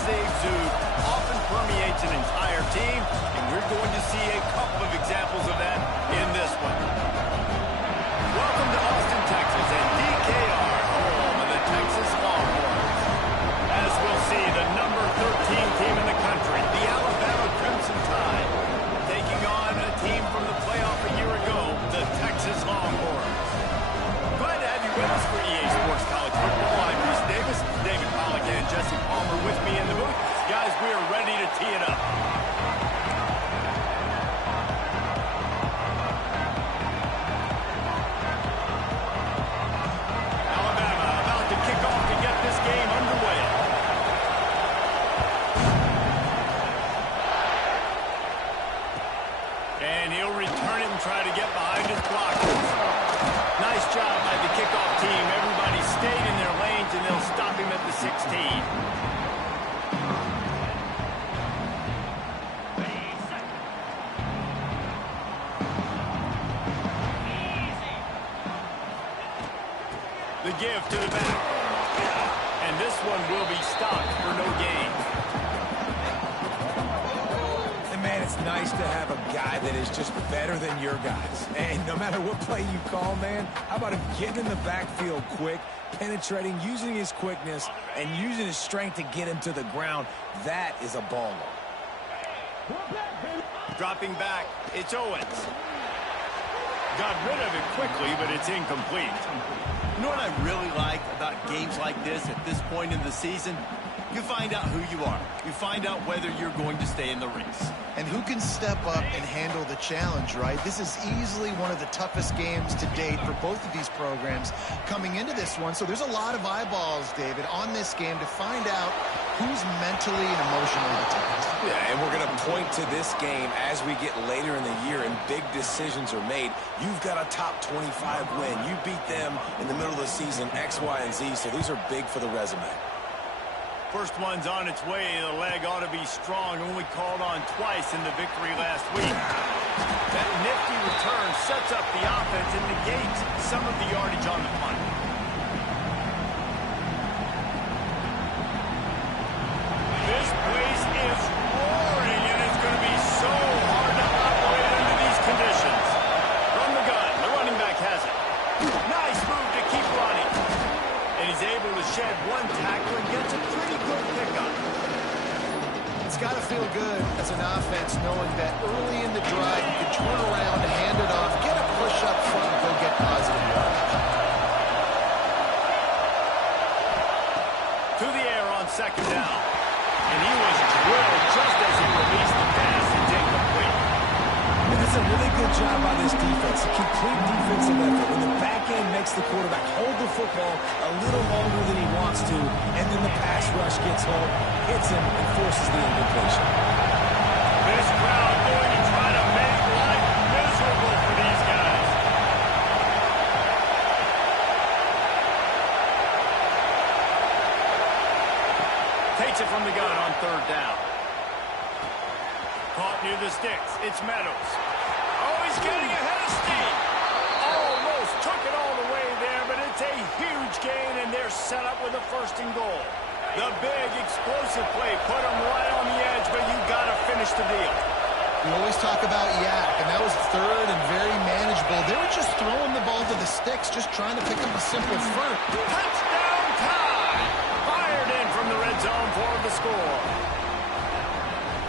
confidence they exude often permeates an entire team, and we're going to see a couple of examples of that in this one. Welcome to Austin, Texas, and DKR, home of the Texas Longhorns. As we'll see, the number 13 team in the country, the Alabama Crimson Tide, taking on a team from the playoff a year ago, the Texas Longhorns. Glad to have you with us for EA Sports College Football. I'm Bruce Davis, David Pollack, and Jesse Palmer with me in the booth. Guys, we are ready to tee it up. Alabama about to kick off to get this game underway. And he'll return it and try to get behind his blockers. Nice job by the kickoff team. Everybody stayed in their lanes, and they'll stop him at the 16. The give to the back. And this one will be stopped for no gain. And man, it's nice to have a guy that is just better than your guys. And no matter what play you call, man, how about him getting in the backfield quick, penetrating, using his quickness, and using his strength to get him to the ground. That is a baller. Dropping back, it's Owens. Got rid of it quickly, but it's incomplete. You know what I really like about games like this at this point in the season? You find out who you are. You find out whether you're going to stay in the race. And who can step up and handle the challenge, right? This is easily one of the toughest games to date for both of these programs coming into this one. So there's a lot of eyeballs, David, on this game to find out who's mentally and emotionally attacked. Yeah, and we're going to point to this game as we get later in the year and big decisions are made. You've got a top 25 win. You beat them in the middle of the season, X, Y, and Z, so these are big for the resume. First one's on its way. The leg ought to be strong. Only called on twice in the victory last week. That nifty return sets up the offense and negates some of the yardage on the punt. This place is roaring, and it's going to be so hard to operate under these conditions. From the gun, the running back has it. Nice move to keep running. And he's able to shed one tackle and gets a pretty good pickup. It's got to feel good as an offense knowing that early in the drive you can turn around, hand it off, get a push up front, and go get positive yardage. To the air on second down. And he was drilled just as he released the pass. It's incomplete. And it's a really good job by this defense. A complete defensive effort. When the back end makes the quarterback hold the football a little longer than he wants to, and then the pass rush gets home, hits him, and forces the incompletion. This crowd going to try to make life miserable for these guys. Takes it from the gun on third down. Caught near the sticks. It's Meadows. Oh, he's getting ahead of steam. Almost took it all the way there, but it's a huge gain, and they're set up with a first and goal. The big explosive play put them right on the edge, but you got to finish the deal. We always talk about yak, and that was third and very manageable. They were just throwing the ball to the sticks, just trying to pick up a simple first. Touchdown tie! Fired in from the red zone for the score.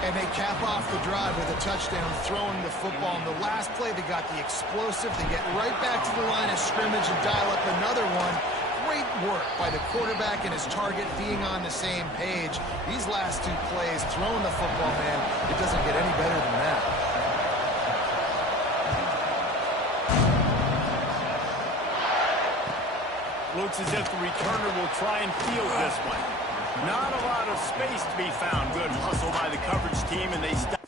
And they cap off the drive with a touchdown, throwing the football. In the last play, they got the explosive. They get right back to the line of scrimmage and dial up another one. Great work by the quarterback and his target being on the same page. These last two plays, throwing the football, man, it doesn't get any better than that. Looks as if the returner will try and field this one. Not a lot of space to be found. Good hustle by the coverage team, and they stop.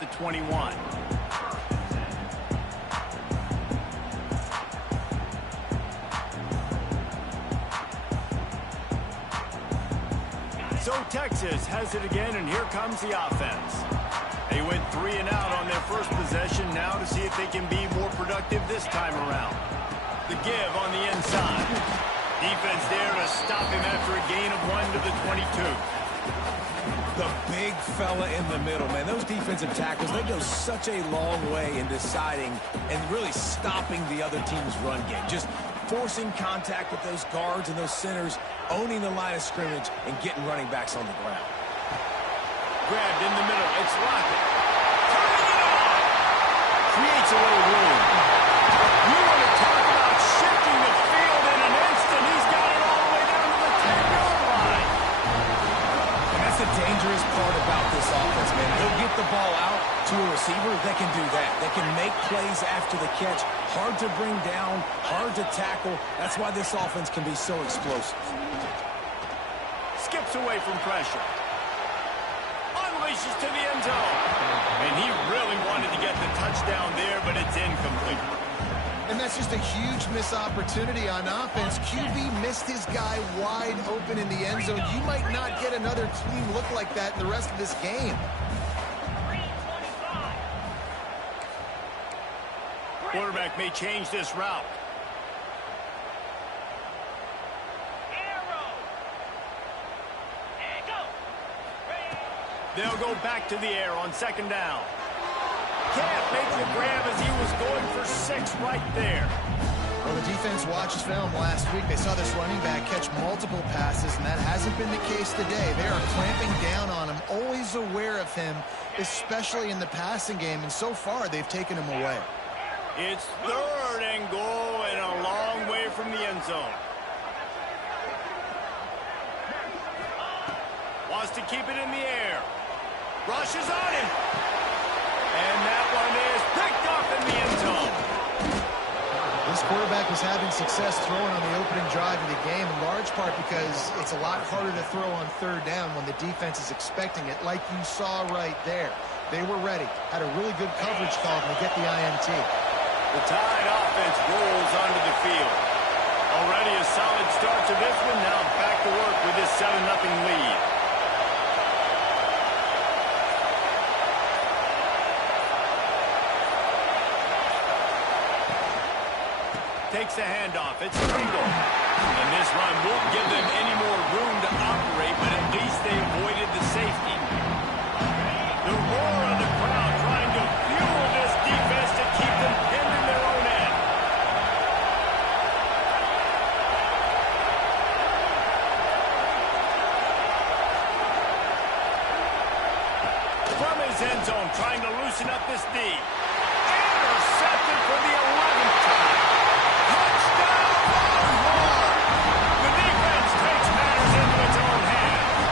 The 21. So Texas has it again, and here comes the offense. They went 3 and out on their first possession, now to see if they can be more productive this time around. The give on the inside. Defense there to stop him after a gain of 1 to the 22. The big fella in the middle, man. Those defensive tackles, they go such a long way in deciding and really stopping the other team's run game. Just forcing contact with those guards and those centers, owning the line of scrimmage, and getting running backs on the ground. Grabbed in the middle. It's Lockett. Turning it on. Creates a little room. You want to talk about shifting the field in an instant. He's got it all the way down to the 10-yard line. And that's the dangerous part about this offense, man. They'll get the ball out to a receiver. They can do that. They can make plays after the catch. Hard to bring down, hard to tackle. That's why this offense can be so explosive. Skips away from pressure. Unleashes to the end zone. And he really wanted to get the touchdown there, but it's incomplete. And that's just a huge missed opportunity on offense. QB missed his guy wide open in the end zone. You might not get another clean look like that in the rest of this game. Quarterback may change this route. They'll go back to the air on second down. Can't make the grab as he was going for 6 right there. Well, the defense watched film last week. They saw this running back catch multiple passes, and that hasn't been the case today. They are clamping down on him, always aware of him, especially in the passing game, and so far they've taken him away. It's 3rd and goal and a long way from the end zone. Wants to keep it in the air. Rushes on him. And that one is picked up in the end zone. This quarterback was having success throwing on the opening drive of the game, in large part because it's a lot harder to throw on 3rd down when the defense is expecting it, like you saw right there. They were ready. Had a really good coverage call to get the INT. The Tide offense rolls onto the field. Already a solid start to this one. Now back to work with this 7-0 lead. Takes the handoff. It's Pringle. And this run won't give them any more room to operate, but at least they avoided the safety. The roar of the crowd trying to fuel this defense to keep them pinned in their own end. From his end zone, trying to loosen up this D. Intercepted for the 11th time. Touchdown, Baltimore! The defense takes matters into its own hands.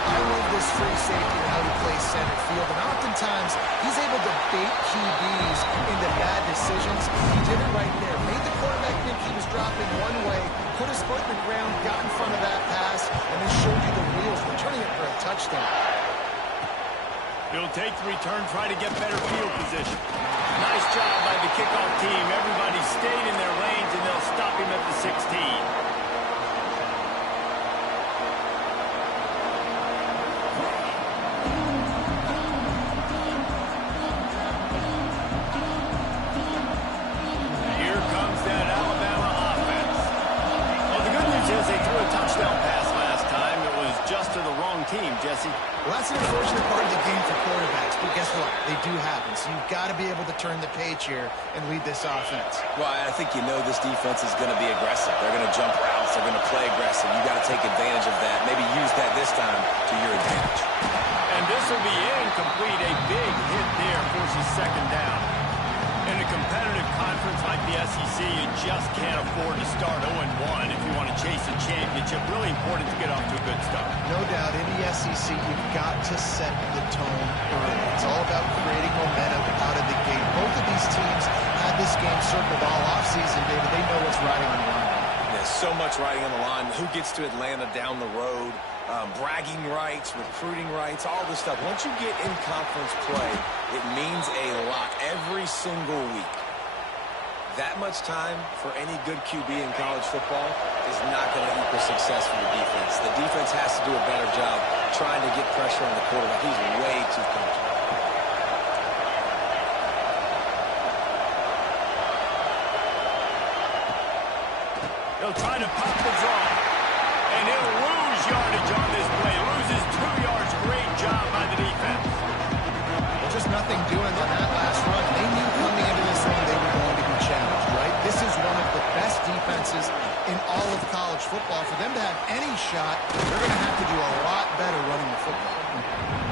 I love this free safety and how he plays center field, and oftentimes he's able to bait QBs into bad decisions. He did it right there. Made the quarterback think he was dropping one way, put his foot in the ground, got in front of that pass, and then showed you the wheels, returning it for a touchdown. He'll take the return, try to get better field position. Nice job by the kickoff team. Everybody stayed in their lanes, and they'll stop him at the 16. Here comes that Alabama offense. Well, the good news is they threw a touchdown pass last time. It was just to the wrong team, Jesse. Well, that's an unfortunate part of the game for quarterbacks, but guess what? They do happen, so you've got to be able to turn the page here and lead this offense. Well, I think you know this defense is going to be aggressive. They're going to jump routes. They're going to play aggressive. You got to take advantage of that. Maybe use that this time to your advantage. And this will be incomplete. A big hit there forces 2nd down. In a competitive conference like the SEC, you just can't afford to start 0-1 if you want to chase a championship. Really important to get off to a good start. No doubt, in the SEC, you've got to set the tone early. It's all about creating momentum out of the gate. Both of these teams had this game circled all offseason, David. They know what's riding on the line. There's so much riding on the line. Who gets to Atlanta down the road? Bragging rights, recruiting rights, all this stuff. Once you get in conference play, it means a lot every single week. That much time for any good QB in college football is not going to equal success for the defense. The defense has to do a better job trying to get pressure on the quarterback. He's way too comfortable. He'll try to pop the draw. And he'll lose yardage on this play. Loses 2 yards. Great job by the defense. Well, just nothing doing on that last run. They knew coming into this one they were going to be challenged, right? This is one of the best defenses in all of college football. For them to have any shot, they're going to have to do a lot better running the football.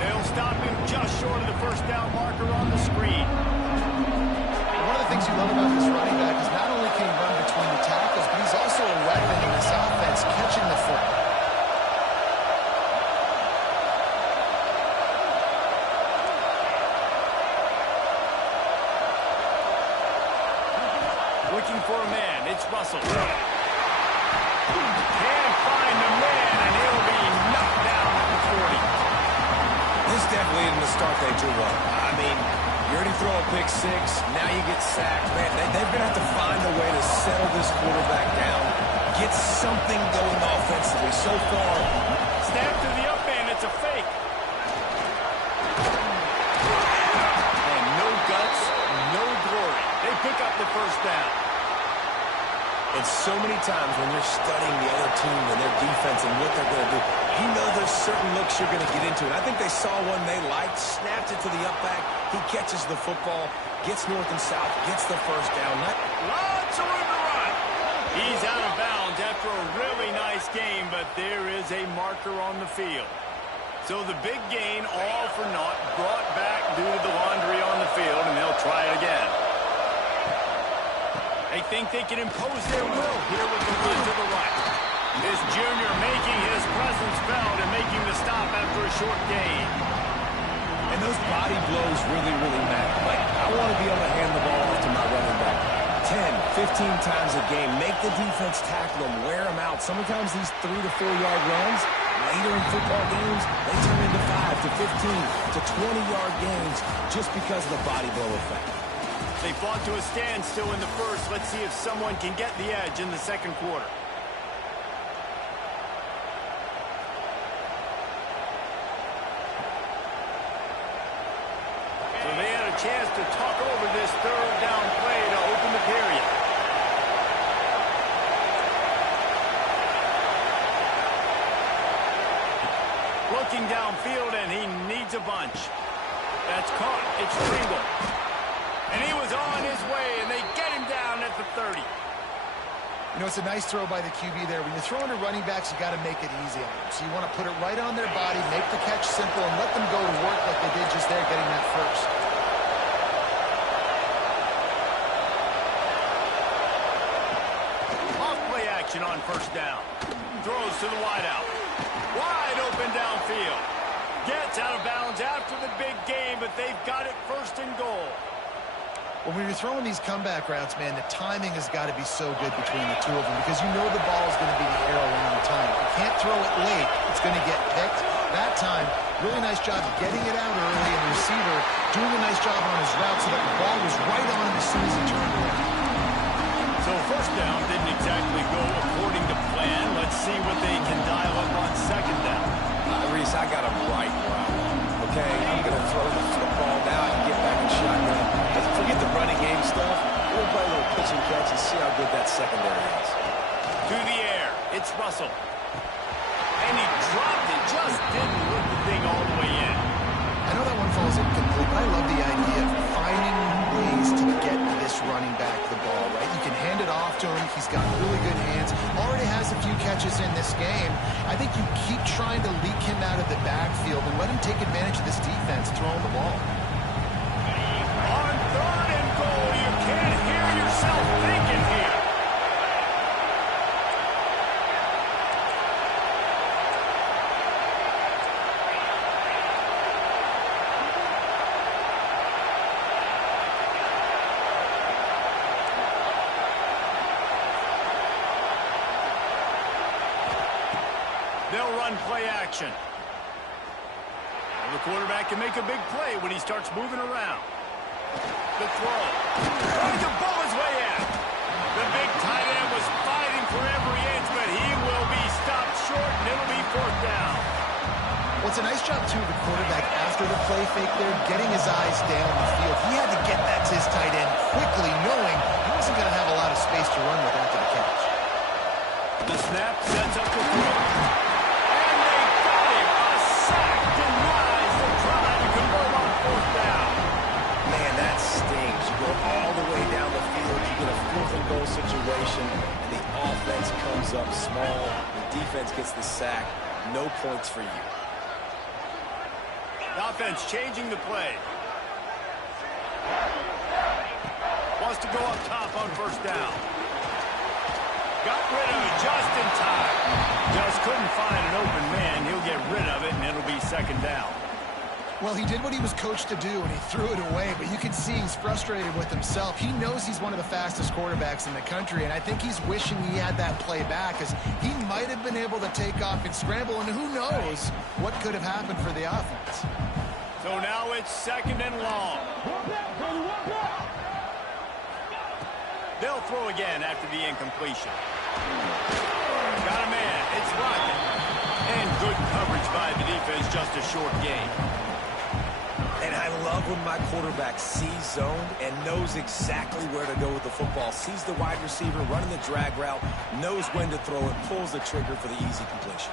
They'll stop him just short of the first down marker on the screen. One of the things you love about this running back is not only can he run between the tackles, but he's also a weapon in this offense, catching the football. Looking for a man. It's Russell. Can't find the man, and he'll be knocked down at the 40. This definitely isn't the start they drew up. I mean, you already throw a pick six, now you get sacked. Man, they're going to have to find a way to settle this quarterback down, get something going offensively. So far, Snap to the up man. It's a fake. And no guts, no glory. They pick up the first down. and so many times when you're studying the other team and their defense and what they're going to do, you know there's certain looks you're going to get into. And I think they saw one they liked, snapped it to the up back. He catches the football, gets north and south, gets the first down. Lots of room to run. He's out of bounds after a really nice game, but there is a marker on the field. So the big gain, all for naught, brought back due to the laundry on the field, and they'll try it again. They think they can impose their will here with the run to the right. This junior making his presence felt and making the stop after a short gain. And those body blows really, really matter. Like, I want to be able to hand the ball off to my running back 10, 15 times a game. Make the defense tackle him, wear him out. Sometimes these 3 to 4 yard runs, later in football games, they turn into 5 to 15 to 20 yard gains just because of the body blow effect. They fought to a standstill in the first. Let's see if someone can get the edge in the second quarter. So they had a chance to talk over this third down play to open the period. Looking downfield, and he needs a bunch. That's caught. It's Pringle. And he was on his way, and they get him down at the 30. You know, it's a nice throw by the QB there. When you're throwing to running backs, you got to make it easy on them. So you want to put it right on their body, make the catch simple, and let them go to work like they did just there, getting that first. Off play action on first down. Throws to the wideout. Wide open downfield. Gets out of bounds after the big game, but they've got it first and goal. Well, when you're throwing these comeback routes, man, the timing has got to be so good between the two of them because you know the ball is going to be the arrow around the time. If you can't throw it late, it's going to get picked. That time, really nice job getting it out early, and the receiver doing a nice job on his route so that the ball was right on him as soon as he turned around. So first down didn't exactly go according to plan. Let's see what they can dial up on second down. Reese, I got him right where I want him, okay? I'm going to throw the football now and get back in shotgun. Let's forget the running game stuff. We'll play a little pitch and catch and see how good that secondary is. To the air. It's Russell. And he dropped it. Just didn't look the thing all the way in. I know that one falls incomplete, but I love the idea of finding ways to get this running back the ball, right? You can hand it off to him. He's got really good hands. Already has a few catches in this game. I think you keep trying to leak him out of the backfield and let him take advantage of this defense throwing the ball. On third and goal, you can't hear yourself thinking here. They'll run play action. Well, the quarterback can make a big play when he starts moving around. The throw. Trying to bowl his way in. The big tight end was fighting for every inch, but he will be stopped short, and it'll be fourth down. Well, it's a nice job, too, of the quarterback after the play fake there, getting his eyes down the field. He had to get that to his tight end quickly, knowing he wasn't going to have a lot of space to run with after the catch. The snap sets up the throw. And they got him. A sack denies the try to convert on fourth down. Man, that stings. You go all the way down the field, you get a fourth and goal situation, and the offense comes up small. The defense gets the sack. No points for you. The offense changing the play. Wants to go up top on first down. Got rid of it just in time. Just couldn't find an open man. He'll get rid of it, and it'll be second down. Well, he did what he was coached to do, and he threw it away, but you can see he's frustrated with himself. He knows he's one of the fastest quarterbacks in the country, and I think he's wishing he had that play back, because he might have been able to take off and scramble, and who knows what could have happened for the offense. So now it's second and long. They'll throw again after the incompletion. Got a man. It's Rocket. And good coverage by the defense, just a short gain. And I love when my quarterback sees zoned and knows exactly where to go with the football. Sees the wide receiver running the drag route, knows when to throw it, pulls the trigger for the easy completion.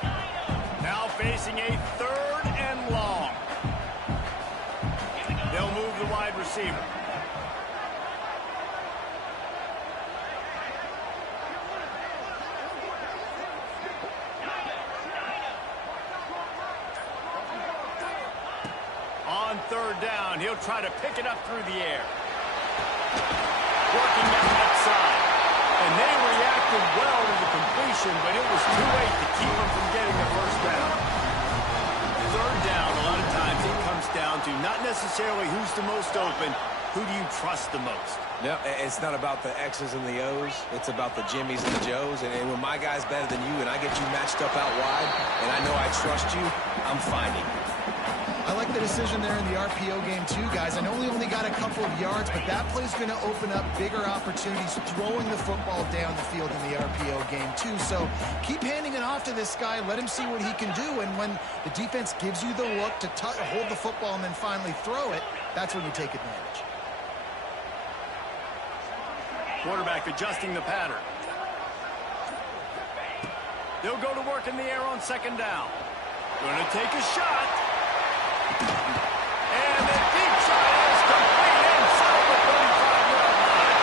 Now facing a third and long. They'll move the wide receiver. On third down, he'll try to pick it up through the air. Working that left side. And they reacted well to the completion, but it was too late to keep them from getting the first down. Third down, a lot of times it comes down to not necessarily who's the most open, who do you trust the most? No, it's not about the X's and the O's. It's about the Jimmies and the Joes. And when my guy's better than you and I get you matched up out wide and I know I trust you, I'm finding you. I like the decision there in the RPO game too, guys. I know we only got a couple of yards, but that play's going to open up bigger opportunities throwing the football down the field in the RPO game too. So keep handing it off to this guy. Let him see what he can do. And when the defense gives you the look to hold the football and then finally throw it, that's when you take advantage. Quarterback adjusting the pattern. They'll go to work in the air on second down. Going to take a shot. And the deep shot is complete inside the 35-yard line.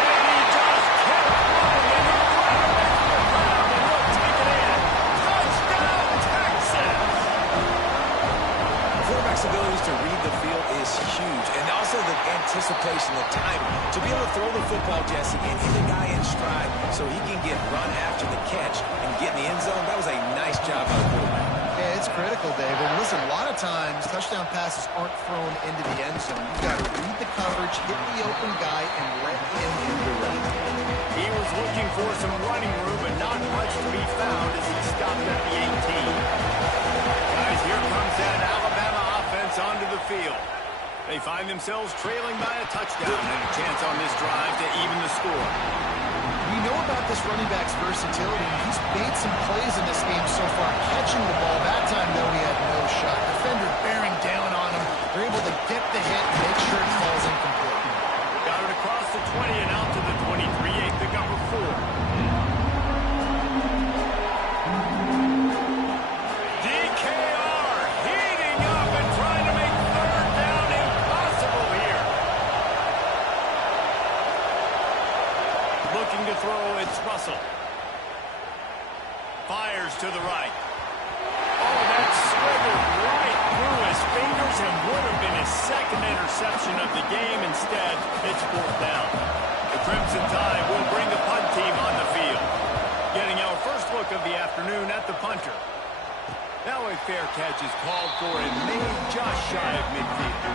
And he just kept running and he right away from the ground and he'll take it in. Touchdown, Texas! Quarterback's abilities to read the field is huge. And also the anticipation, the timing. To be able to throw the football, Jesse, and hit the guy in stride so he can get run after the catch and get in the end zone, that was a nice job by the quarterback. Yeah, it's critical, David. Listen, a lot of times touchdown passes aren't thrown into the end zone. You've got to read the coverage, hit the open guy, and let him do the rest. He was looking for some running room, but not much to be found as he stopped at the 18. Guys, here comes that Alabama offense onto the field. They find themselves trailing by a touchdown and a chance on this drive to even the score. We know about this running back's versatility. He's made some plays in this game so far, catching the ball. That time, though, he had no shot. Defender bearing down on him. They're able to get the hit and make sure it falls incomplete. Got it across the 20 and out to the 23. They pick up a 4. DKR heating up and trying to make third down impossible here. Looking to throw, it's Russell. Fires to the right. Oh, that slithered right through his fingers and would have been his second interception of the game. Instead, it's fourth down. The Crimson Tide will bring the punt team on the field. Getting our first look of the afternoon at the punter. Now a fair catch is called for and made just shy of midfield.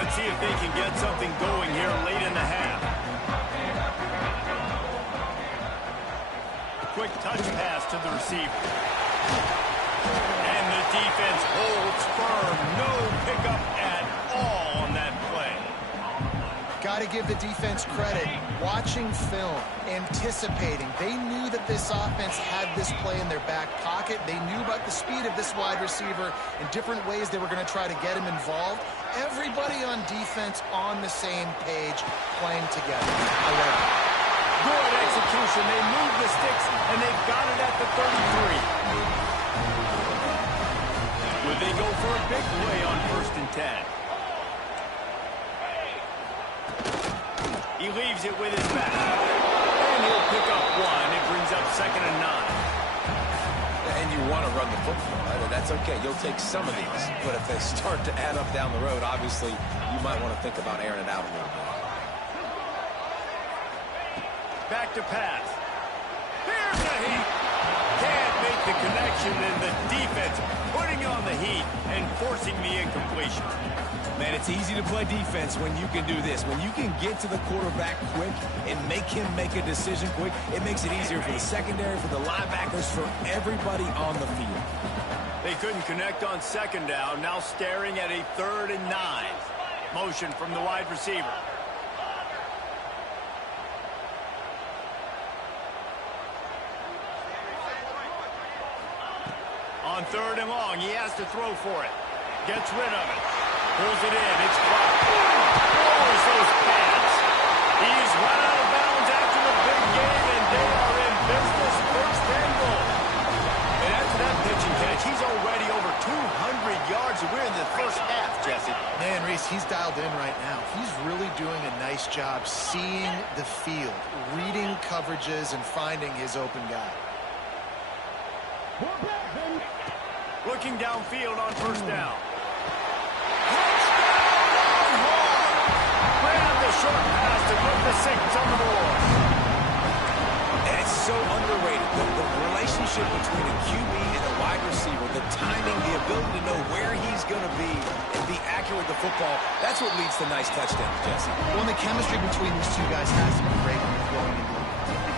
Let's see if they can get something going here late in the half. Quick touch pass to the receiver. And the defense holds firm. No pickup at all on that play. Got to give the defense credit. Watching film, anticipating. They knew that this offense had this play in their back pocket. They knew about the speed of this wide receiver and different ways they were going to try to get him involved. Everybody on defense on the same page, playing together. I love it. Good execution. They move the sticks, and they've got it at the 33. Will they go for a big play on 1st and 10? He leaves it with his back. And he'll pick up 1. It brings up 2nd and 9. And you want to run the football. That's okay. You'll take some of these. But if they start to add up down the road, obviously, you might want to think about airing it out a little bit. Back to pass. Here's the heat. Can't make the connection, and the defense putting on the heat and forcing the incompletion. Man, it's easy to play defense when you can do this. When you can get to the quarterback quick and make him make a decision quick, it makes it easier for the secondary, for the linebackers, for everybody on the field. They couldn't connect on 2nd down. Now staring at a 3rd and 9. Motion from the wide receiver. On 3rd and long, he has to throw for it. Gets rid of it. Pulls it in. It's caught. Lowers those pads. He's run out of bounds after the big game, and they are in business. 1st and goal. And after that pitch and catch, he's already over 200 yards. We're in the first half, Jesse. Man, Reese, he's dialed in right now. He's really doing a nice job seeing the field, reading coverages, and finding his open guy. Looking downfield on 1st down. Grab the short pass to put the 6 on the board. And it's so underrated. The relationship between a QB and a wide receiver, the timing, the ability to know where he's going to be and be accurate with the football, that's what leads to nice touchdowns, Jesse. Well, the chemistry between these two guys has to be great when you're throwing into the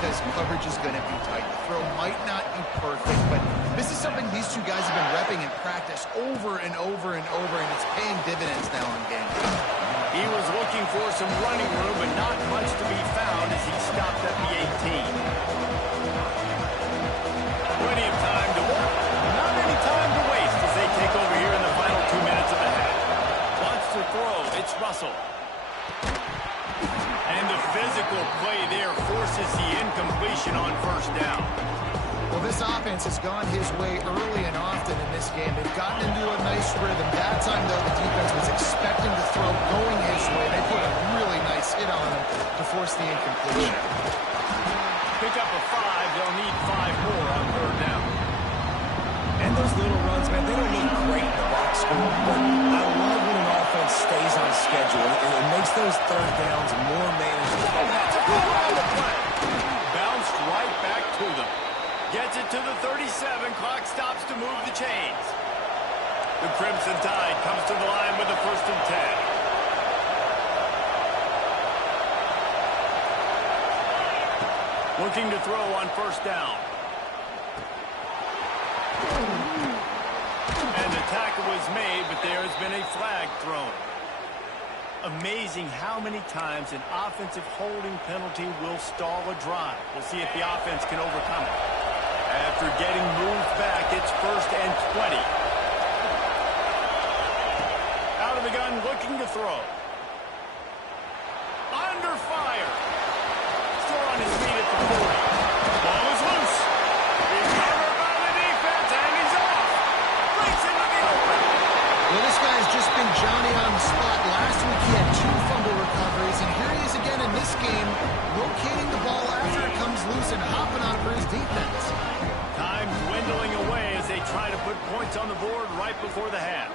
because coverage is going to be tight. The throw might not be perfect, but this is something these two guys have been repping in practice over and over and over, and it's paying dividends now in game. He was looking for some running room, but not much to be found as he stopped at the 18. Plenty of time to work. Not any time to waste as they take over here in the final 2 minutes of the half. Wants to throw. It's Russell. And the physical play there forces the incompletion on 1st down. Well, this offense has gone his way early and often in this game. They've gotten into a nice rhythm. That time, though, the defense was expecting the throw going his way. They put a really nice hit on him to force the incompletion. Pick up a 5. They'll need 5 more on 3rd down. And those little runs, man, they don't look great in the box score, but I love when an offense stays on schedule, and it makes those 3rd downs more manageable. That's a good run to play. Bounced right back to them. Gets it to the 37. Clock stops to move the chains. The Crimson Tide comes to the line with the 1st and 10. Looking to throw on 1st down. And the tackle was made, but there has been a flag thrown. Amazing how many times an offensive holding penalty will stall a drive. We'll see if the offense can overcome it. After getting moved back, it's 1st and 20. Out of the gun, looking to throw. Under fire. Still on his feet at the 40. Ball is loose. Recovered by the defense, and he's off. Breaks into the open. Well, this guy has just been Johnny on the spot. Last week he had 2 fumble recoveries, and here he is again in this game, locating the ball after it comes loose and hopping on for his defense. Time dwindling away as they try to put points on the board right before the half.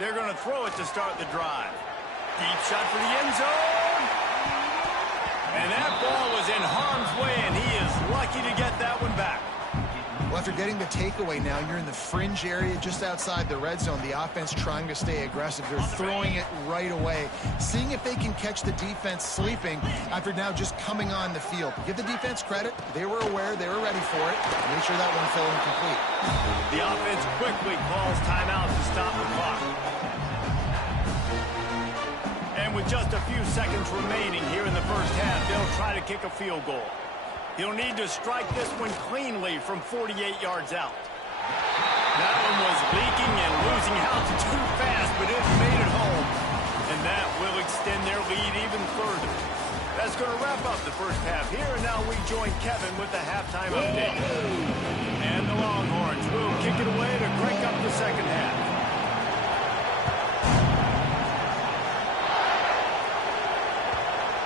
They're going to throw it to start the drive. Deep shot for the end zone. And that ball was in harm's way, and he is lucky to get that one back. Well, after getting the takeaway now, you're in the fringe area just outside the red zone. The offense trying to stay aggressive. They're throwing it right away, seeing if they can catch the defense sleeping after now just coming on the field. Give the defense credit. They were aware. They were ready for it. Make sure that one fell incomplete. The offense quickly calls timeout to stop the clock. And with just a few seconds remaining here in the first half, they'll try to kick a field goal. He'll need to strike this one cleanly from 48 yards out. That one was leaking and losing altitude fast, but it made it home. And that will extend their lead even further. That's going to wrap up the first half here, and now we join Kevin with the halftime update. And the Longhorns will kick it away to crank up the second half.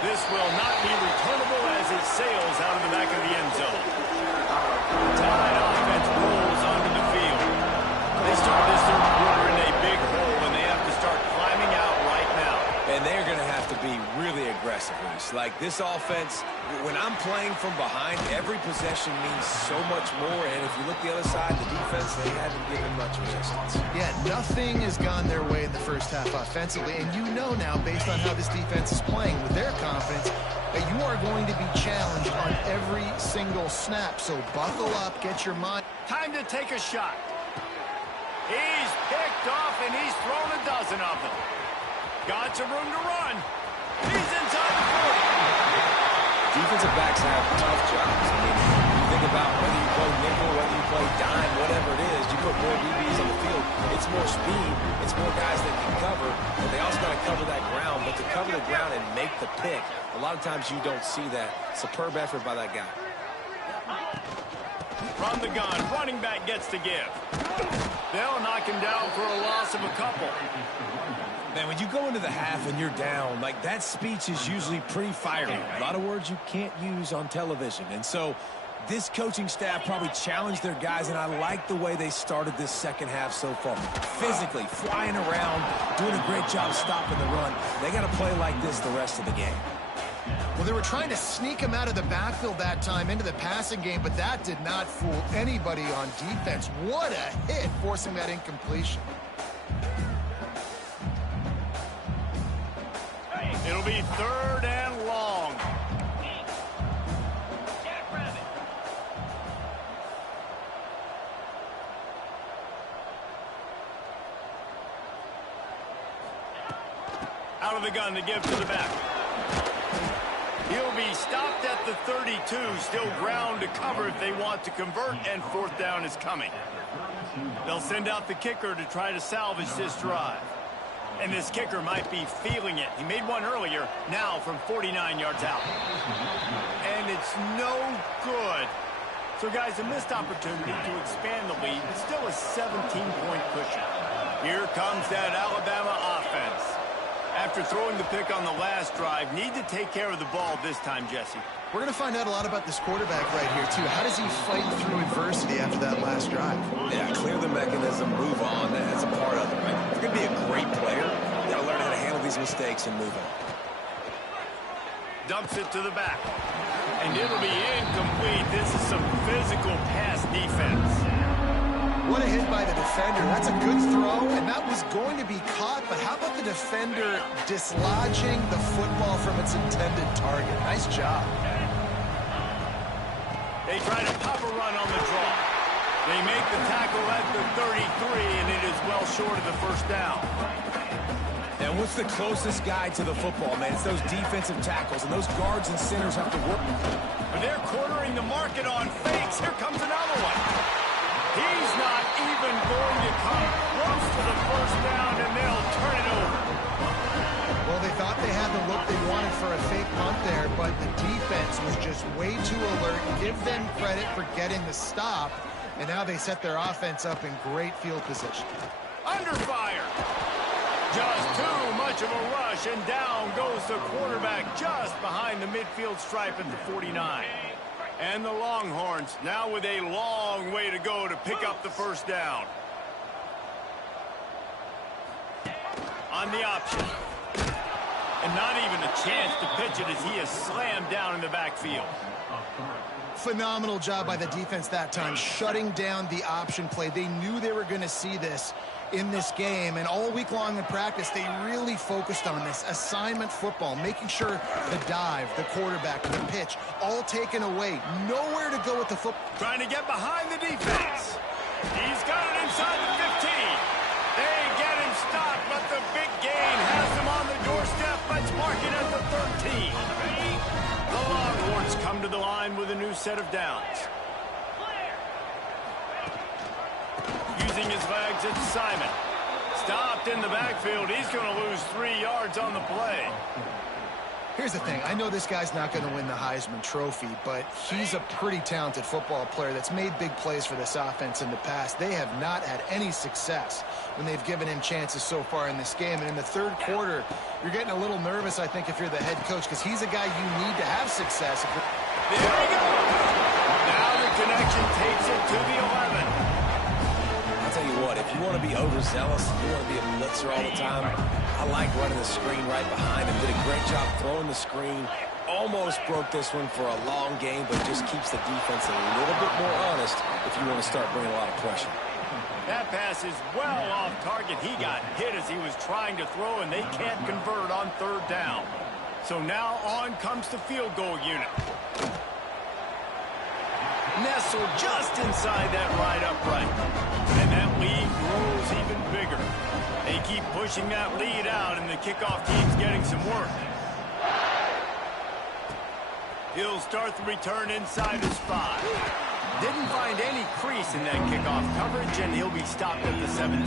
This will not be returnable as it sails out of the back of the end zone. Tide offense rolls onto the field. They start this third quarter in a big hole, and they have to start climbing out right now. And they're going to have to be really aggressive, Reese. Like this offense, when I'm playing from behind, every possession means so much more. And if you look the other side, the defense, they haven't given much resistance. Yeah, nothing has gone their way in the first half offensively. And you know now, based on how this defense is playing with their confidence, that you are going to be challenged on every single snap. So buckle up, get your mind. Time to take a shot. He's picked off, and he's thrown a dozen of them. Got some room to run. He's inside the 40. Defensive backs have tough jobs. I mean, you think about whether you play nickel, whether you play dime, whatever it is, you put more DBs on the field. It's more speed. It's more guys that can cover. But they also got to cover that ground. But to cover the ground and make the pick, a lot of times you don't see that. Superb effort by that guy. From the gun, running back gets to give. They'll knock him down for a loss of a couple. Man, when you go into the half and you're down, like that speech is usually pretty fiery. A lot of words you can't use on television. And so this coaching staff probably challenged their guys, and I like the way they started this second half so far. Physically, flying around, doing a great job stopping the run. They got to play like this the rest of the game. Well, they were trying to sneak him out of the backfield that time into the passing game, but that did not fool anybody on defense. What a hit, forcing that incompletion. It'll be third and long. Out of the gun to give to the back. He'll be stopped at the 32, still ground to cover if they want to convert, and fourth down is coming. They'll send out the kicker to try to salvage this drive. And this kicker might be feeling it. He made one earlier, now from 49 yards out. And it's no good. So, guys, a missed opportunity to expand the lead, but still a 17-point cushion. Here comes that Alabama offense. After throwing the pick on the last drive, need to take care of the ball this time, Jesse. We're going to find out a lot about this quarterback right here, too. How does he fight through adversity after that last drive? Yeah, clear the mechanism, move on. That's a part of it, right? If you're going to be a great player, you got to learn how to handle these mistakes and move on. Dumps it to the back. And it'll be incomplete. This is some physical pass defense. What a hit by the defender. That's a good throw, and that was going to be caught, but how about the defender dislodging the football from its intended target? Nice job. They try to pop a run on the draw. They make the tackle at the 33, and it is well short of the first down. And what's the closest guy to the football, man? It's those defensive tackles, and those guards and centers have to work. But they're cornering the market on fakes. Here comes another one. He's not even going to come close to the first down, and they'll turn it over. Well, they thought they had the look they wanted for a fake punt there, but the defense was just way too alert. Give them credit for getting the stop, and now they set their offense up in great field position. Under fire. Just too much of a rush, and down goes the quarterback just behind the midfield stripe at the 49. And the Longhorns now with a long way to go to pick up the first down. On the option. And not even a chance to pitch it as he is slammed down in the backfield. Phenomenal job by the defense that time, shutting down the option play. They knew they were going to see this in this game, and all week long in practice, they really focused on this assignment football, making sure the dive, the quarterback, the pitch, all taken away. Nowhere to go with the football. Trying to get behind the defense. He's got it inside the 15. They get him stopped, but the big gain has him on the doorstep. Let's mark it at the 13. The Longhorns come to the line with a new set of downs. Using his legs, it's Simon. Stopped in the backfield. He's going to lose 3 yards on the play. Here's the thing. I know this guy's not going to win the Heisman Trophy, but he's a pretty talented football player that's made big plays for this offense in the past. They have not had any success when they've given him chances so far in this game. And in the third quarter, you're getting a little nervous, I think, if you're the head coach, because he's a guy you need to have success. There we go. Now the connection takes it to the 11. I'll tell you what, if you want to be overzealous, you want to be a blitzer all the time, I like running the screen right behind him. Did a great job throwing the screen. Almost broke this one for a long game, but just keeps the defense a little bit more honest if you want to start bringing a lot of pressure. That pass is well off target. He got hit as he was trying to throw, and they can't convert on third down. So now on comes the field goal unit. Nestled just inside that right upright. And that lead grows even bigger. They keep pushing that lead out, and the kickoff team's getting some work. He'll start the return inside his 5. Didn't find any crease in that kickoff coverage, and he'll be stopped at the 17.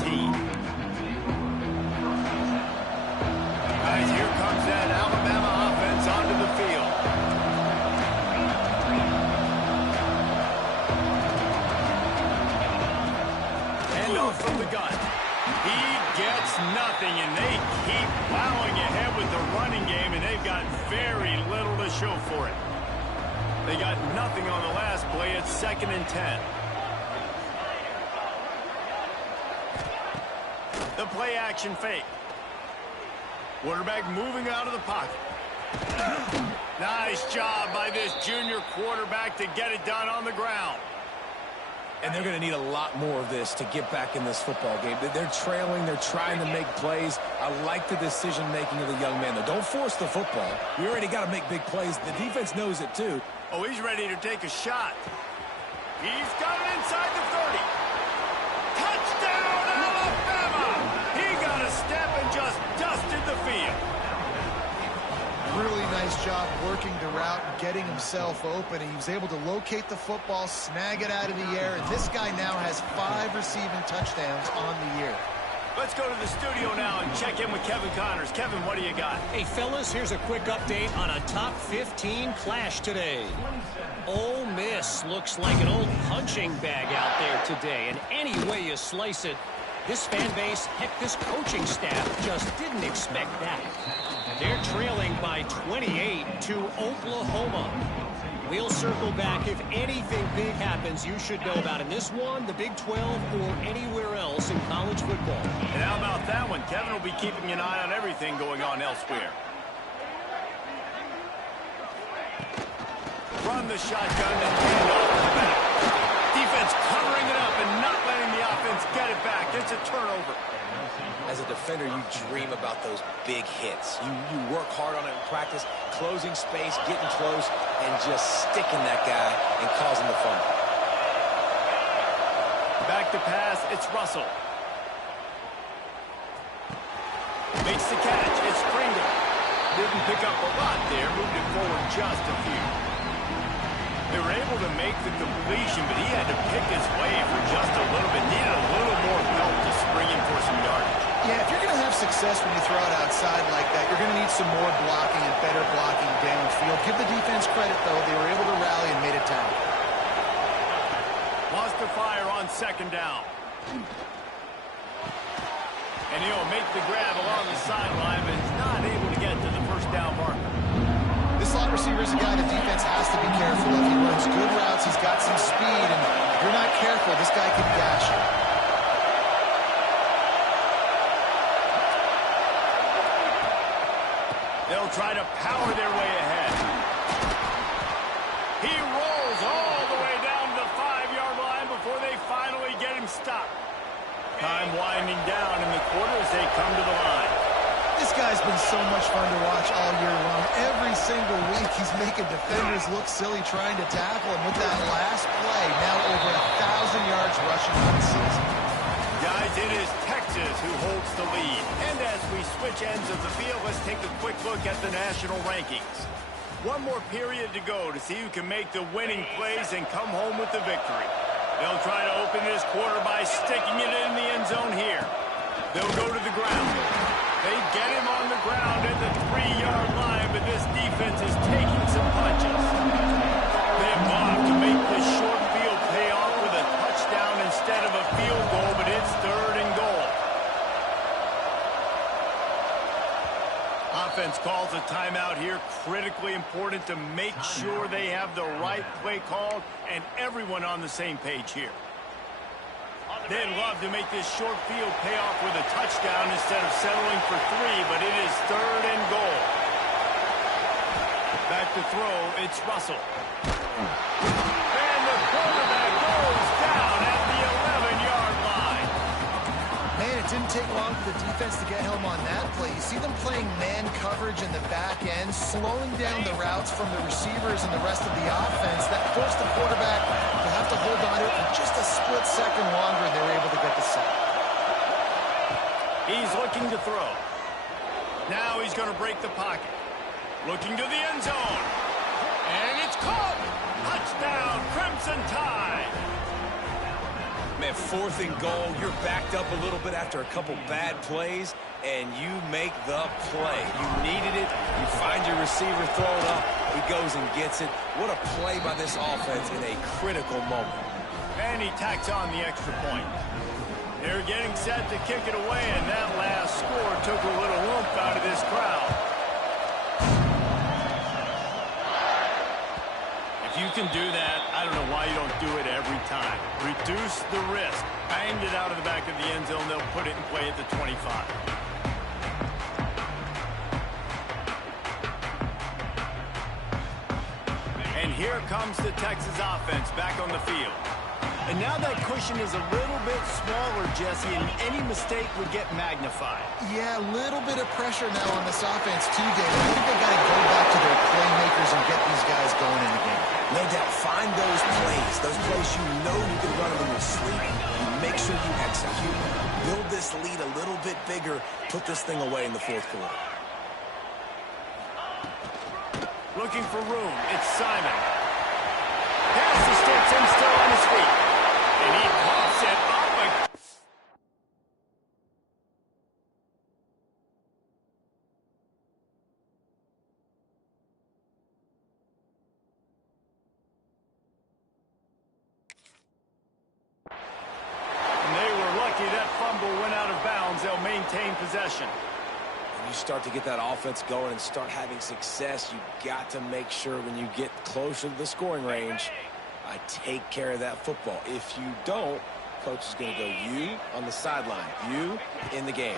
Guys, here comes that Alabama offense onto the field. Off from the gun. He gets nothing, and they keep plowing ahead with the running game, and they've got very little to show for it. They got nothing on the last play. It's 2nd and 10. The play action fake. Quarterback moving out of the pocket. Nice job by this junior quarterback to get it done on the ground. And they're going to need a lot more of this to get back in this football game. They're trailing. They're trying to make plays. I like the decision-making of the young man, though. Don't force the football. You already got to make big plays. The defense knows it, too. Oh, he's ready to take a shot. He's got it inside the 30. Touchdown, Alabama! He got a step and just dusted the field. Really nice job working the route and getting himself open. He was able to locate the football, snag it out of the air, and this guy now has 5 receiving touchdowns on the year. Let's go to the studio now and check in with Kevin Connors. Kevin, what do you got? Hey, fellas, here's a quick update on a top 15 clash today. Ole Miss looks like an old punching bag out there today, and any way you slice it, this fan base, heck, this coaching staff just didn't expect that. They're trailing by 28 to Oklahoma. We'll circle back if anything big happens you should know about in this one, the Big 12, or anywhere else in college football. And how about that one? Kevin will be keeping an eye on everything going on elsewhere. Run the shotgun and hand off to the back. Defense covering it up and not letting the offense get it back. It's a turnover. As a defender, you dream about those big hits. You work hard on it in practice, closing space, getting close, and just sticking that guy and causing the fumble. Back to pass, it's Russell. Makes the catch, it's Pringle. Didn't pick up a lot there, moved it forward just a few. They were able to make the completion, but he had to pick his way for just a little bit. Needed a little more help to spring in for some yardage. Yeah, if you're going to have success when you throw it outside like that, you're going to need some more blocking and better blocking downfield. Give the defense credit, though. They were able to rally and made it tally. Lost the fire on 2nd down. And he'll make the grab along the sideline, but is not able to get to the first down marker. This slot receiver is a guy the defense has to be careful of. He runs good routes. He's got some speed, and if you're not careful, this guy could gash you. They'll try to power their way ahead. He rolls all the way down to the 5-yard line before they finally get him stopped. Time winding down in the quarter as they come to the line. This guy's been so much fun to watch all year long. Every single week he's making defenders look silly trying to tackle him with that last play. Now over 1,000 yards rushing on the season. Guys, it is Texas who holds the lead. And as we switch ends of the field, let's take a quick look at the national rankings. One more period to go to see who can make the winning plays and come home with the victory. They'll try to open this quarter by sticking it in the end zone here. They'll go to the ground. They get him on the ground at the 3-yard line, but this defense is taking some punches. They have gone to make this short field pay off with a touchdown instead of a field goal, but it's 3rd and goal. Offense calls a timeout here. Critically important to make sure they have the right play called and everyone on the same page here. They'd love to make this short field pay off with a touchdown instead of settling for 3, but it is 3rd and goal. Back to throw, it's Russell. And the quarterback goes down at the 11-yard line. Man, it didn't take long for the defense to get home on that play. You see them playing man coverage in the back end, slowing down the routes from the receivers and the rest of the offense. That forced the quarterback to have to hold on to it for just a split second longer, and they were able to get the sack. He's looking to throw. Now he's going to break the pocket. Looking to the end zone. And it's caught. Touchdown, Crimson Tide. Man, 4th and goal. You're backed up a little bit after a couple bad plays, and you make the play. You needed it. You find your receiver, throw it up. He goes and gets it. What a play by this offense in a critical moment. And he tacks on the extra point. They're getting set to kick it away, and that last score took a little oomph out of this crowd. If you can do that, I don't know why you don't do it every time. Reduce the risk. Banged it out of the back of the end zone. They'll put it in play at the 25. And here comes the Texas offense back on the field. And now that cushion is a little bit smaller, Jesse, and any mistake would get magnified. Yeah, a little bit of pressure now on this offense too, Dave. I think they got to go back to their playmakers and get these guys going in the game. No doubt, find those plays you know you can run them in your sleep. You make sure you execute. Build this lead a little bit bigger. Put this thing away in the 4th quarter. Looking for room, it's Simon. Pass to Stetson, still on his feet. And he pops it up again. And they were lucky that fumble went out of bounds. They'll maintain possession. When you start to get that offense going and start having success, you got to make sure when you get closer to the scoring range, I take care of that football. If you don't, coach is going to go you on the sideline, you in the game.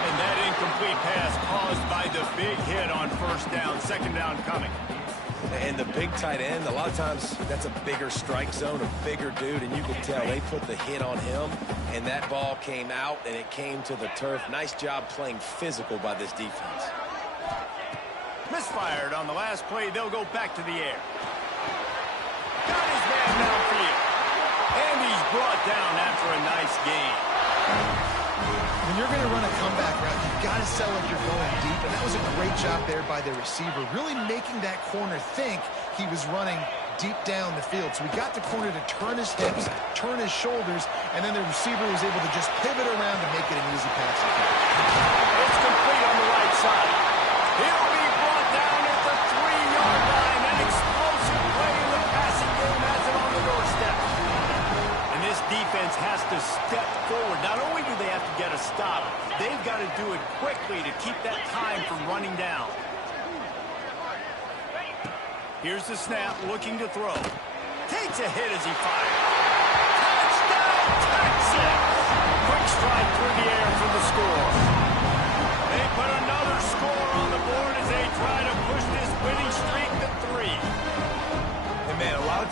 And that incomplete pass caused by the big hit on 1st down, 2nd down coming. And the big tight end, a lot of times that's a bigger strike zone, a bigger dude, and you can tell they put the hit on him, and that ball came out, and it came to the turf. Nice job playing physical by this defense. Misfired on the last play. They'll go back to the air. Got his man downfield. And he's brought down after a nice gain. When you're going to run a comeback route, you've got to sell like you're going deep, and that was a great job there by the receiver, really making that corner think he was running deep down the field. So we got the corner to turn his hips, turn his shoulders, and then the receiver was able to just pivot around to make it an easy pass. It's complete on the right side. He'll be brought down at the 3-yard line. An explosive play in the passing game has him on the doorstep. And this defense has to step forward. Not only do they have to get a stop, they've got to do it quickly to keep that time from running down. Here's the snap, looking to throw. Takes a hit as he fires. Touchdown, Texas! Quick strike through the air for the score. They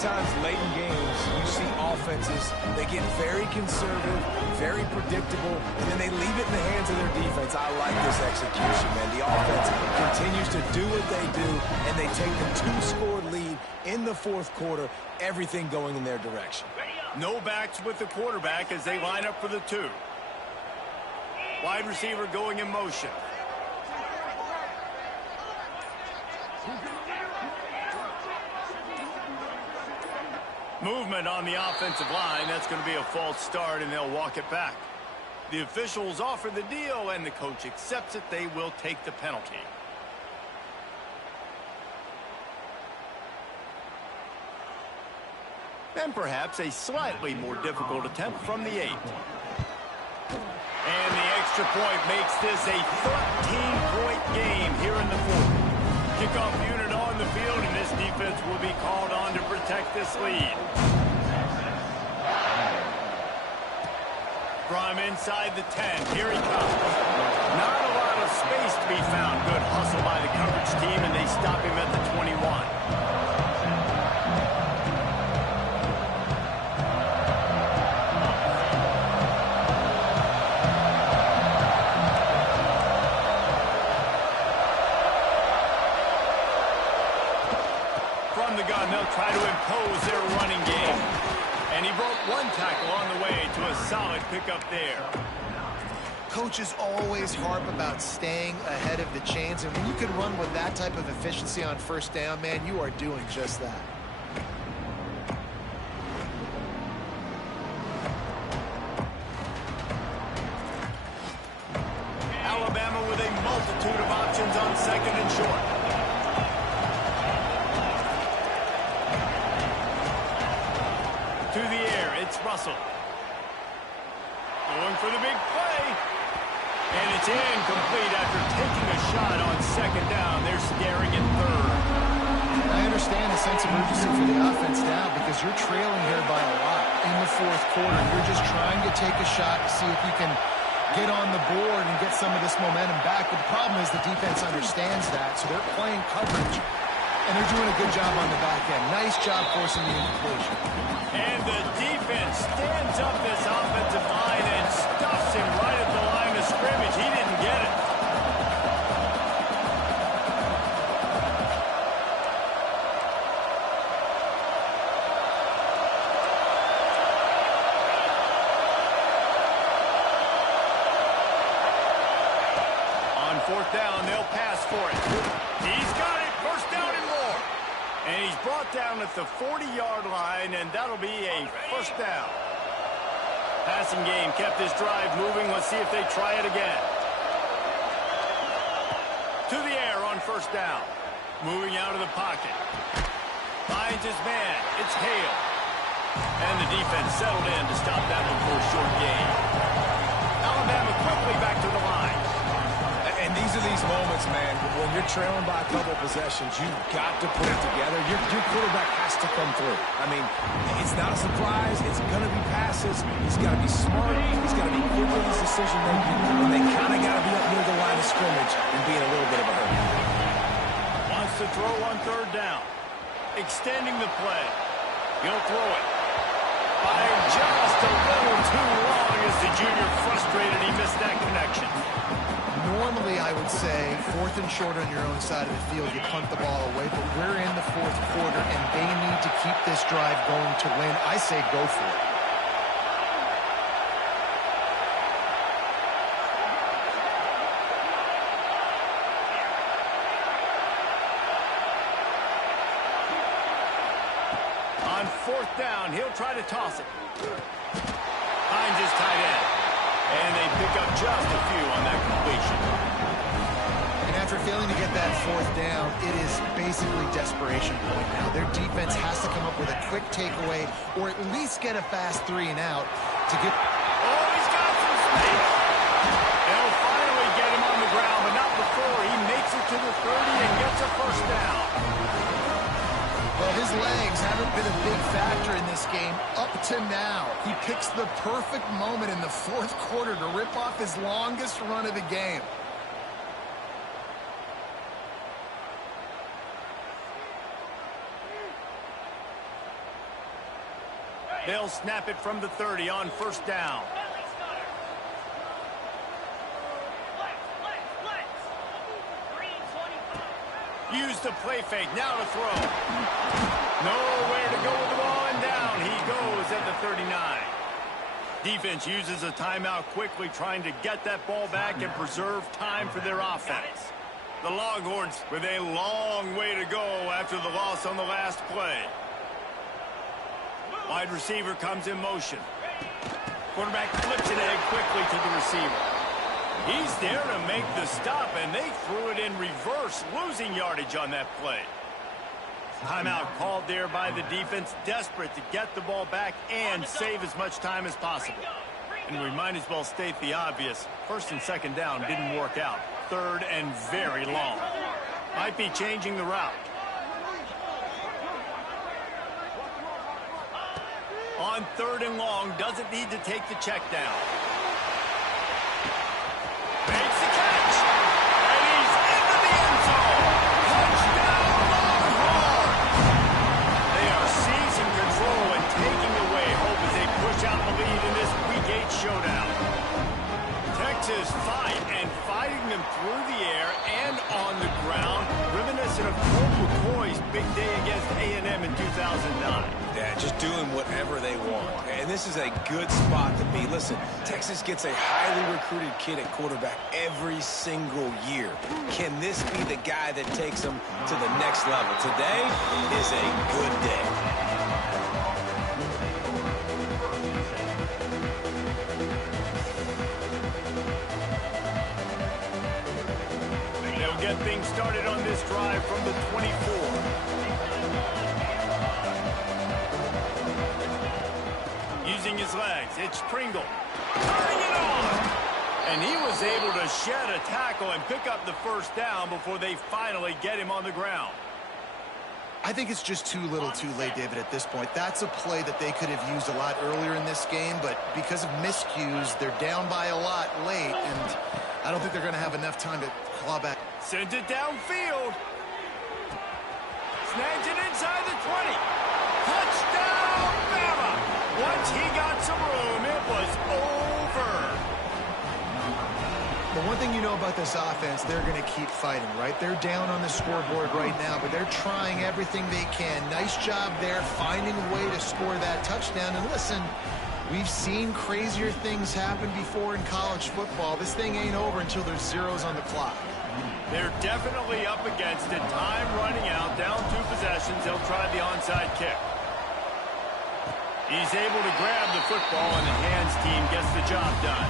times late in games, you see offenses, they get very conservative, very predictable, and then they leave it in the hands of their defense. I like this execution, man. The offense continues to do what they do, and they take the two-score lead in the fourth quarter, everything going in their direction. No backs with the quarterback as they line up for the two. Wide receiver going in motion. Movement on the offensive line. That's going to be a false start, and they'll walk it back. The officials offer the deal, and the coach accepts it. They will take the penalty. And perhaps a slightly more difficult attempt from the 8. And the extra point makes this a 13-point game here in the fourth. Kickoff unit on the field, and this defense will be called on to protect this lead. From inside the 10, here he comes. Not a lot of space to be found. Good hustle by the coverage team, and they stop him at the 21. They'll try to impose their running game. And he broke one tackle on the way to a solid pickup there. Coaches always harp about staying ahead of the chains, and when you can run with that type of efficiency on first down, man, you are doing just that. Alabama with a multitude of options on second and short. To the air, it's Russell. Going for the big play. And it's incomplete after taking a shot on second down. They're scaring at third. I understand the sense of urgency for the offense now because you're trailing here by a lot in the fourth quarter. You're just trying to take a shot to see if you can get on the board and get some of this momentum back. But the problem is the defense understands that, so they're playing coverage. And they're doing a good job on the back end. Nice job forcing the incompletion. And the defense stands up this offensive line and stuffs him right at the line of scrimmage. He didn't get it. On fourth down, they'll pass for it. He's got it. First down and more. And he's brought down at the 40-yard line, and that'll be a first down. Passing game kept this drive moving. Let's see if they try it again. To the air on first down. Moving out of the pocket. Finds his man. It's Hale. And the defense settled in to stop that one for a short gain. Alabama quickly back to the line. And these are these moments, man, when you're trailing by a couple possessions, you've got to put it together. Your quarterback has to come through. I mean, it's not a surprise. It's going to be passes. He's got to be smart. He's got to be quick with his decision-making. And they kind of got to be up near the line of scrimmage and be in a little bit of a hurry. Wants to throw on third down. Extending the play. He'll throw it. Fired just a little too long as the junior frustrated. He missed that connection. Normally, I would say, fourth and short on your own side of the field, you punt the ball away, but we're in the fourth quarter, and they need to keep this drive going to win. I say go for it. On fourth down, he'll try to toss it. Finds his tight end. And they pick up just a few on that completion. And after failing to get that fourth down, it is basically desperation point now. Their defense has to come up with a quick takeaway or at least get a fast 3 and out to get... Oh, he's got some space. They'll finally get him on the ground, but not before he makes it to the 30 and gets a first down. Well, his legs haven't been a big factor in this game up to now. He picks the perfect moment in the fourth quarter to rip off his longest run of the game. They'll snap it from the 30 on first down. Use the play fake, now to throw. Nowhere to go with the ball, and down he goes at the 39. Defense uses a timeout quickly, trying to get that ball back and preserve time for their offense. The Longhorns with a long way to go after the loss on the last play. Wide receiver comes in motion. Quarterback flips it ahead quickly to the receiver. He's there to make the stop, and they threw it in reverse, losing yardage on that play. Timeout called there by the defense, desperate to get the ball back and save as much time as possible. And we might as well state the obvious. First and second down didn't work out. Third and very long. Might be changing the route. On third and long, doesn't need to take the check down. Makes the catch, and he's into the end zone. Touchdown, Longhorns! They are seizing control and taking away hope as they push out the lead in this Week 8 showdown. Texas fighting them through the air and on the ground, reminiscent of Colt McCoy's big day against A&M in 2009. Yeah, just doing whatever they want. And this is a good spot to be. Listen, Texas gets a highly recruited kid at quarterback every single year. Can this be the guy that takes them to the next level? Today is a good day. They'll get things started on this drive from the 24. Using his legs, it's Pringle. Turning it on! And he was able to shed a tackle and pick up the first down before they finally get him on the ground. I think it's just too little too late, David, at this point. That's a play that they could have used a lot earlier in this game, but because of miscues, they're down by a lot late, and I don't think they're going to have enough time to claw back. Sends it downfield. Snags it inside the 20. Touchdown, BAMA! Once he got some room, it was over. The one thing you know about this offense, they're going to keep fighting, right? They're down on the scoreboard right now, but they're trying everything they can. Nice job there, finding a way to score that touchdown. And listen, we've seen crazier things happen before in college football. This thing ain't over until there's zeros on the clock. They're definitely up against it. Time running out, down 2 possessions. They'll try the onside kick. He's able to grab the football, and the hands team gets the job done.